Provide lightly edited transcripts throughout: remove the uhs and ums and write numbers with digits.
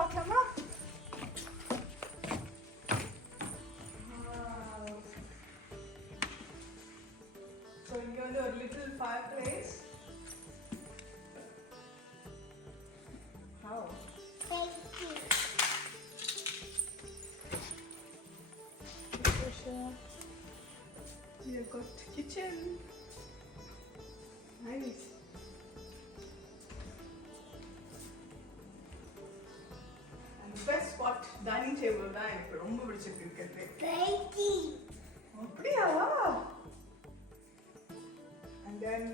பார்க்கலாமா? So இங்க வந்து ஒரு little fireplace. How? We have got kitchen. Nice. And best spot dining table தான் எனக்கு ரொம்ப பிடிச்சிருக்கு. அப்படியா? And then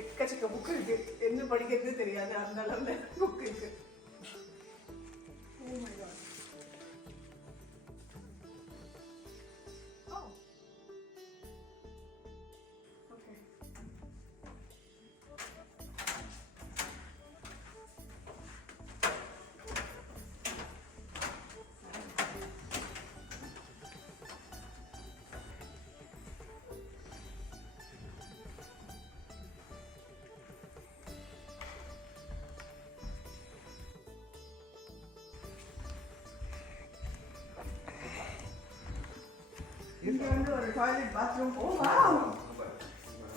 எக்கச்சக்க புக் இருக்கு. என்ன படிக்கிறது தெரியாது அந்த அளவுல புக் இருக்கு. Oh my god. இங்க வந்து ஒரு டாய்லெட் பாத்ரூம். ஓ வாவ்,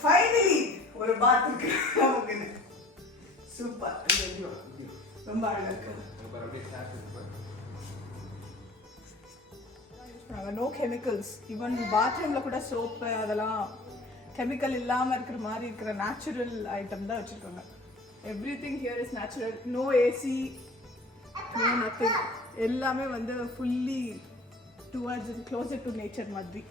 ஃபைனலி ஒரு பாத் இருக்கு நமக்கு. சூப்பர், ரொம்ப அழகா இருக்கு. No chemicals. ஈவன் பாத்ரூம்ல கூட சோப்பு அதெல்லாம் கெமிக்கல் இல்லாம இருக்கிற மாதிரி இருக்கிற நேச்சுரல் ஐட்டம் தான் வச்சிருக்காங்க. Everything here is natural. No AC, no nothing. எல்லாமே வந்து fully towards and closer to nature madri.